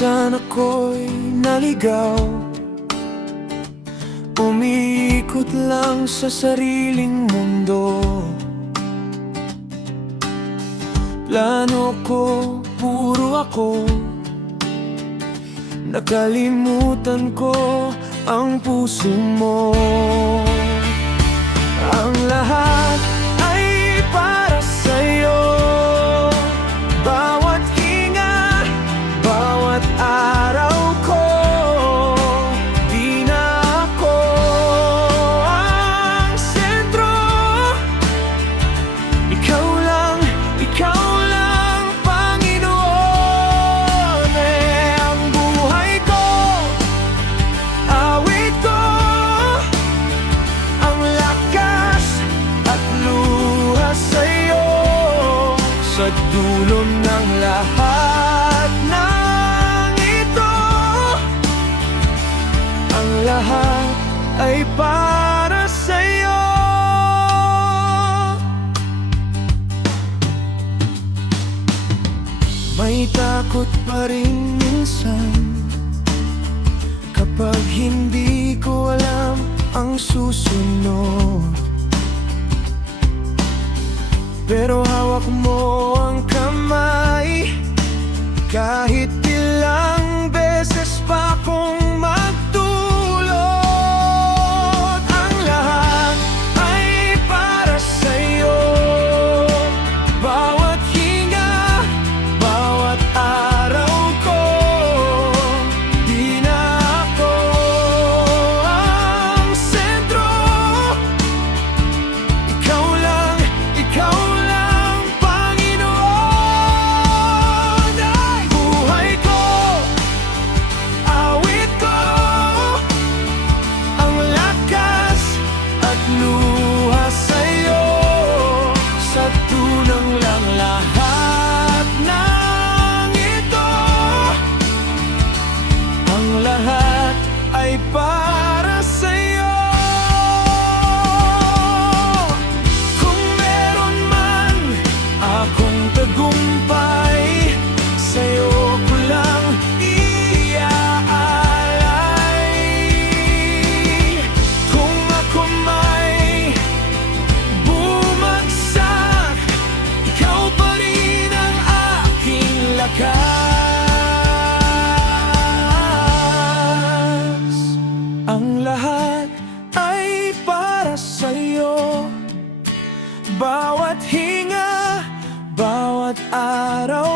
minsan ako'y naligaw, umiikot lang sa sariling mundo. Plano ko, puro ako, nakalimutan ko ang puso mo. Ang lahat ay para sa'yo, bawat hinga, bawat araw ko. Di na ako ang sentro, ikaw lang, Panginoon. Ang buhay ko, awit ko, ang lakas at luha sa'yo. Sa dulo ng lahat ng ito, ang lahat ay para sa'yo. May takot pa rin minsan kapag hindi ko alam ang susunod. Pero hawak mo ang kamay, kahit ilang beses pa akong magdulot. Ang lahat ay para sa'yo, bawat hinga, bawat araw ko. Di na ako ang sentro, ikaw lang, Panginoon. Ay, buhay ko, awit ko, ang lakas at luha sa'yo. Sa tunang lang lahat ng ito, ang lahat ay para sa'yo. Kung meron man akong tagumpay, sa'yo ko lang iaalay. Kung ako may bumagsak, ikaw pa rin ang aking lakas. Ang lahat ay para sa'yo, bawat hinga, bawat araw